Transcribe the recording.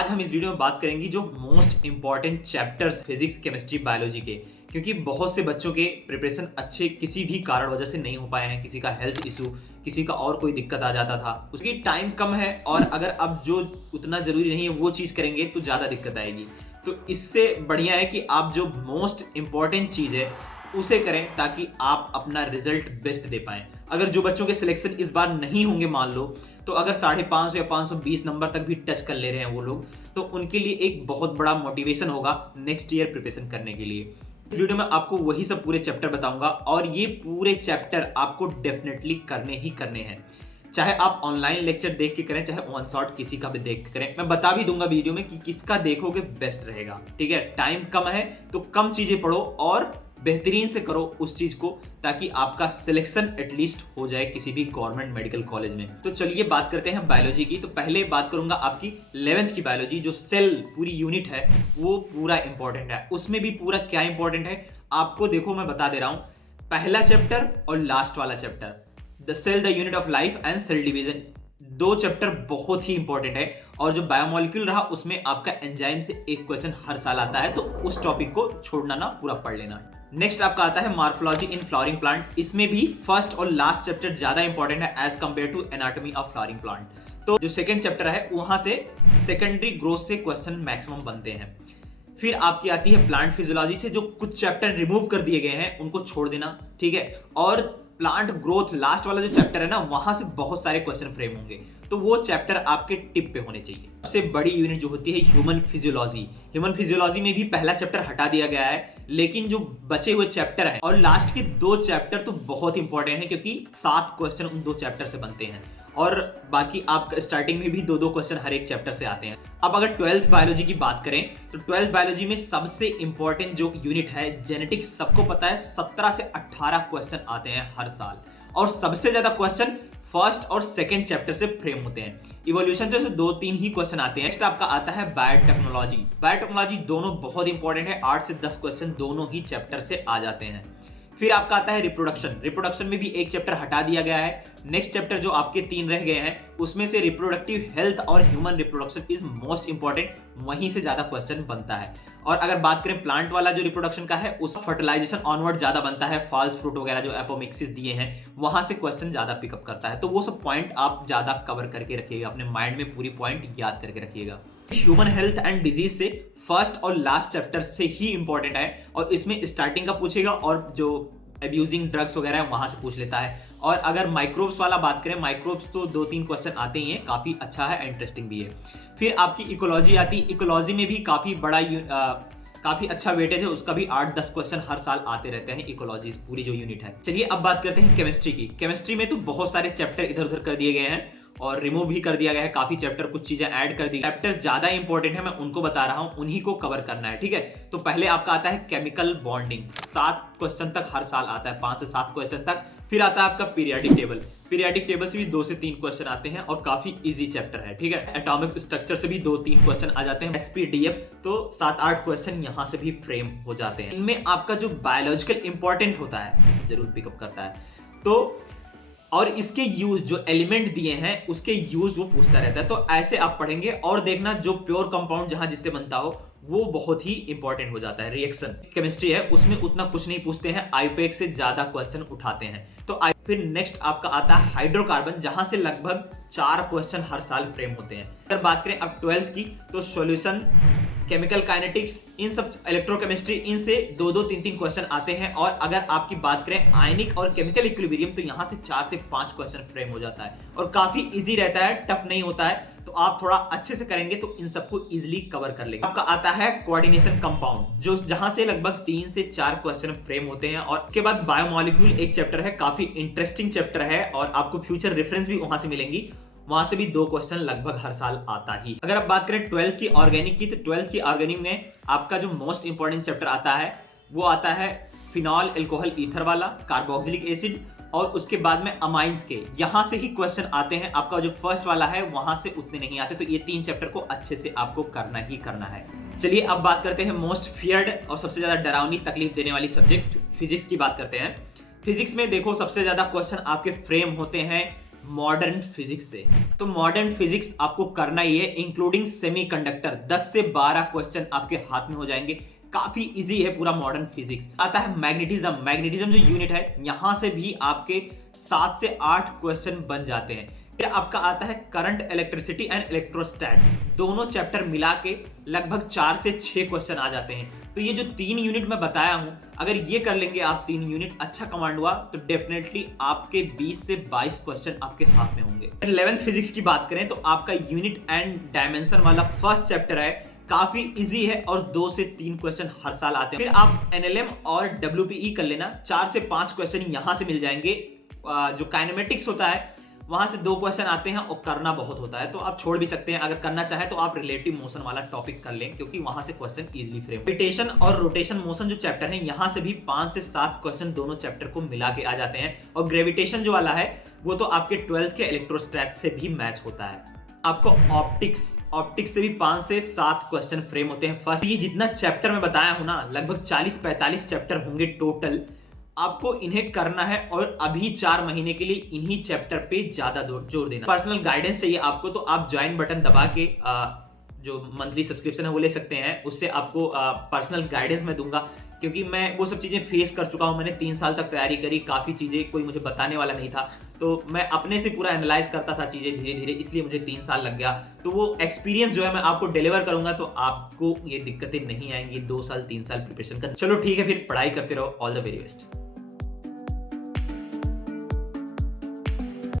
आज हम इस वीडियो में बात करेंगे जो most important chapters physics, chemistry, biology के, क्योंकि बहुत से बच्चों के प्रिपरेशन अच्छे किसी भी कारण वजह से नहीं हो पाए हैं। किसी का हेल्थ इशू, किसी का और कोई दिक्कत आ जाता था, उसकी टाइम कम है और अगर अब जो उतना जरूरी नहीं है वो चीज करेंगे तो ज्यादा दिक्कत आएगी। तो इससे बढ़िया है कि आप जो मोस्ट इंपॉर्टेंट चीज है उसे करें ताकि आप अपना रिजल्ट बेस्ट दे पाएं। अगर जो बच्चों के सिलेक्शन इस बार नहीं होंगे, मान लो तो अगर 550 या 520 नंबर तक भी टच कर ले रहे हैं वो लोग, तो उनके लिए एक बहुत बड़ा मोटिवेशन होगा नेक्स्ट ईयर प्रिपरेशन करने के लिए। इस वीडियो में आपको वही सब पूरे चैप्टर बताऊंगा और ये पूरे चैप्टर आपको डेफिनेटली करने ही करने हैं, चाहे आप ऑनलाइन लेक्चर देख के करें, चाहे वन शॉट किसी का भी देख के करें। मैं बता भी दूंगा वीडियो में कि किसका देखोगे बेस्ट रहेगा। ठीक है, टाइम कम है तो कम चीजें पढ़ो और बेहतरीन से करो उस चीज को, ताकि आपका सिलेक्शन एटलीस्ट हो जाए किसी भी गवर्नमेंट मेडिकल कॉलेज में। तो चलिए बात करते हैं बायोलॉजी की। तो पहले बात करूंगा आपकी 11th की बायोलॉजी, जो सेल पूरी यूनिट है वो पूरा इंपॉर्टेंट है। उसमें भी पूरा क्या इंपॉर्टेंट है आपको देखो, मैं बता दे रहा हूं। पहला चैप्टर और लास्ट वाला chapter, the cell the unit of life and cell division, दो चैप्टर बहुत ही इंपॉर्टेंट है। और जो बायोमोलिक्यूल रहा उसमें आपका एंजाइम से एक क्वेश्चन हर साल आता है, तो उस टॉपिक को छोड़ना ना, पूरा पढ़ लेना। नेक्स्ट आपका आता है मॉर्फोलॉजी इन फ्लावरिंग प्लांट। इसमें भी फर्स्ट और लास्ट चैप्टर ज्यादा इंपॉर्टेंट है as compare to anatomy of flowering plant. तो जो सेकंड चैप्टर है वहां से सेकेंडरी ग्रोथ से क्वेश्चन मैक्सिमम बनते हैं। फिर आपकी आती है प्लांट फिजियोलॉजी से, जो कुछ चैप्टर रिमूव कर दिए गए हैं उनको छोड़ देना। ठीक है, और प्लांट ग्रोथ लास्ट वाला जो चैप्टर है ना, वहां से बहुत सारे क्वेश्चन फ्रेम होंगे, तो वो चैप्टर आपके टिप पे होने चाहिए। सबसे बड़ी यूनिट जो होती है ह्यूमन फिजियोलॉजी। ह्यूमन फिजियोलॉजी में भी पहला चैप्टर हटा दिया गया है, लेकिन जो बचे हुए चैप्टर हैं और लास्ट के दो चैप्टर तो बहुत इंपॉर्टेंट है, क्योंकि 7 क्वेश्चन उन दो चैप्टर से बनते हैं और बाकी आप स्टार्टिंग में भी दो क्वेश्चन हर एक चैप्टर से आते हैं। अब अगर 12th बायोलॉजी की बात करें तो 12th बायोलॉजी में सबसे इंपॉर्टेंट जो यूनिट है जेनेटिक्स, सबको पता है 17 से 18 क्वेश्चन आते हैं हर साल, और सबसे ज्यादा क्वेश्चन फर्स्ट और सेकंड चैप्टर से फ्रेम होते हैं। इवोल्यूशन से 2-3 ही क्वेश्चन आते हैं। नेक्स्ट आपका आता है बायोटेक्नोलॉजी। बायोटेक्नोलॉजी दोनों बहुत इंपॉर्टेंट है, 8 से 10 क्वेश्चन दोनों ही चैप्टर से आ जाते हैं। फिर आपका आता है रिप्रोडक्शन। रिप्रोडक्शन में भी एक चैप्टर हटा दिया गया है। नेक्स्ट चैप्टर जो आपके 3 रह गए हैं उसमें से रिप्रोडक्टिव हेल्थ और human reproduction is most important, वहीं से ज्यादा क्वेश्चन बनता है। और अगर बात करें प्लांट वाला जो रिप्रोडक्शन का है, उस फर्टिलाइजेशन ऑनवर्ड ज्यादा बनता है। फॉल्स फ्रूट वगैरह जो एपोमिक्सिस दिए हैं वहां से क्वेश्चन ज्यादा पिकअप करता है, तो वो सब पॉइंट आप ज्यादा कवर करके रखिएगा, अपने माइंड में पूरी पॉइंट याद करके रखिएगा। ह्यूमन हेल्थ एंड डिजीज से फर्स्ट और लास्ट चैप्टर से ही इंपॉर्टेंट है, और इसमें स्टार्टिंग का पूछेगा और जो अब्यूजिंग ड्रग्स वगैरह है वहां से पूछ लेता है। और अगर माइक्रोब्स वाला बात करें, माइक्रोब्स तो 2-3 क्वेश्चन आते ही हैं, काफी अच्छा है, इंटरेस्टिंग भी है। फिर आपकी इकोलॉजी आती है। इकोलॉजी में भी काफी बड़ा काफी अच्छा वेटेज है, उसका भी 8-10 क्वेश्चन हर साल आते रहते हैं, इकोलॉजी पूरी जो यूनिट है। चलिए अब बात करते हैं केमिस्ट्री की। केमिस्ट्री में तो बहुत सारे चैप्टर इधर उधर कर दिए गए हैं और रिमूव भी कर दिया गया है, काफी चैप्टर कुछ चीजें ऐड कर दी। चैप्टर ज्यादा इंपॉर्टेंट है, मैं उनको बता रहा हूं, उन्हीं को कवर करना है। ठीक है, तो पहले आपका आता है केमिकल बॉन्डिंग। 7 क्वेश्चन तक हर साल आता है, 5 से 7 क्वेश्चन तक। फिर आता है आपका पीरियाडिक टेबल। पीरियाडिक टेबल से भी 2 से 3 क्वेश्चन आते हैं और काफी इजी चैप्टर है। ठीक है, एटॉमिक स्ट्रक्चर से भी 2-3 क्वेश्चन आ जाते हैं। एसपीडीएफ तो 7-8 क्वेश्चन यहां से भी फ्रेम हो जाते हैं। इनमें आपका जो बायोलॉजिकल इंपॉर्टेंट होता है जरूर पिकअप करता है, तो और इसके यूज जो एलिमेंट दिए हैं उसके यूज वो पूछता रहता है, तो ऐसे आप पढ़ेंगे। और देखना जो प्योर कंपाउंड जहां जिससे बनता हो वो बहुत ही इंपॉर्टेंट हो जाता है। रिएक्शन केमिस्ट्री है उसमें उतना कुछ नहीं पूछते हैं, आईयूपैक से ज्यादा क्वेश्चन उठाते हैं। तो फिर नेक्स्ट आपका आता है हाइड्रोकार्बन, जहां से लगभग 4 क्वेश्चन हर साल फ्रेम होते हैं। अगर बात करें अब 12th की, तो सॉल्यूशन, केमिकल काइनेटिक्स, इन सब इलेक्ट्रोकेमिस्ट्री, इनसे 2-3 क्वेश्चन आते हैं। और अगर आपकी बात करें आयनिक और केमिकल इक्विलिब्रियम, तो यहां से 4 से 5 क्वेश्चन फ्रेम हो जाता है और काफी इजी रहता है, टफ नहीं होता है। तो आप थोड़ा अच्छे से करेंगे तो इन सबको इजीली कवर कर लेंगे। आपका आता है कोऑर्डिनेशन कंपाउंड, जो जहां से लगभग 3 से 4 क्वेश्चन फ्रेम होते हैं। और उसके बाद बायोमोलिक्यूल एक चैप्टर है, काफी इंटरेस्टिंग चैप्टर है और आपको फ्यूचर रेफरेंस भी वहां से मिलेंगी, वहां से भी 2 क्वेश्चन लगभग हर साल आता ही। अगर आप बात करें 12th की ऑर्गेनिक की, तो 12th की ऑर्गेनिक में आपका जो मोस्ट इंपॉर्टेंट चैप्टर आता है वो आता है फिनॉल एल्कोहल ईथर वाला, कार्बोक्सिलिक एसिड, और उसके बाद में अमाइंस के, यहां से ही क्वेश्चन आते हैं। आपका जो फर्स्ट वाला है वहां से उतने नहीं आते, तो ये 3 चैप्टर को अच्छे से आपको करना ही करना है। चलिए अब बात करते हैं मोस्ट फियर्ड और सबसे ज्यादा डरावनी तकलीफ देने वाली सब्जेक्ट फिजिक्स की बात करते हैं। फिजिक्स में देखो सबसे ज्यादा क्वेश्चन आपके फ्रेम होते हैं मॉडर्न फिजिक्स से। तो मॉडर्न फिजिक्स आपको करना ही है, इंक्लूडिंग सेमीकंडक्टर। 10 से 12 क्वेश्चन आपके हाथ में हो जाएंगे। काफी इजी है पूरा मॉडर्न फिजिक्स। आता है मैग्नेटिज्म। मैग्नेटिज्म जो यूनिट है, यहां से भी आपके 7 से 8 क्वेश्चन बन जाते हैं। फिर आपका आता है करंट, इलेक्ट्रिसिटी एंड इलेक्ट्रोस्टैट। दोनों चैप्टर मिला के लगभग 4 से 6 क्वेश्चन आ जाते हैं। तो ये जो 3 यूनिट मैं बताया हूं, अगर ये कर लेंगे आप 3 यूनिट, अच्छा कमांड हुआ, तो डेफिनेटली आपके 20 से 22 क्वेश्चन आपके हाथ में होंगे। 11th फिजिक्स की बात करें तो आपका यूनिट एंड डायमेंशन वाला फर्स्ट चैप्टर है, काफी इजी है और 2 से 3 क्वेश्चन हर साल आते हैं। फिर आप एनएलएम और डब्ल्यूपीई कर लेना, 4 से 5 क्वेश्चन यहां से मिल जाएंगे। जो काइनेमेटिक्स होता है वहां से 2 क्वेश्चन आते हैं और करना बहुत होता है, तो आप छोड़ भी सकते हैं। अगर करना चाहे तो आप रिलेटिव मोशन वाला टॉपिक कर लें, क्योंकि वहां से क्वेश्चन इजीली फ्रेम। ग्रेविटेशन और रोटेशन मोशन जो चैप्टर है, यहां से भी 5 से 7 क्वेश्चन दोनों चैप्टर को मिला के आ जाते हैं। और ग्रेविटेशन जो वाला है वो तो आपके 12th के इलेक्ट्रोस्टैट से भी मैच होता है। आपको ऑप्टिक्स से भी 5 से 7 क्वेश्चन फ्रेम होते हैं फर्स्ट। ये जितना चैप्टर मैं बताया हूं ना, लगभग 40-45 चैप्टर होंगे टोटल। आपको इन्हें करना है और अभी 4 महीने के लिए इन्हीं चैप्टर पे ज्यादा जोर देना। पर्सनल गाइडेंस चाहिए आपको तो आप ज्वाइन बटन दबा के जो मंथली सब्सक्रिप्शन है वो ले सकते हैं। उससे आपको पर्सनल गाइडेंस मैं दूंगा, क्योंकि मैं वो सब चीजें फेस कर चुका हूं। मैंने 3 साल तक तैयारी करी, काफी चीजें कोई मुझे बताने वाला नहीं था, तो मैं अपने से पूरा एनालाइज करता था चीजें धीरे धीरे, इसलिए मुझे 3 साल लग गया। तो वो एक्सपीरियंस जो है मैं आपको डिलीवर करूंगा, तो आपको ये दिक्कतें नहीं आएंगी 2 साल 3 साल प्रिपरेशन कर। चलो ठीक है, फिर पढ़ाई करते रहो। All the very best.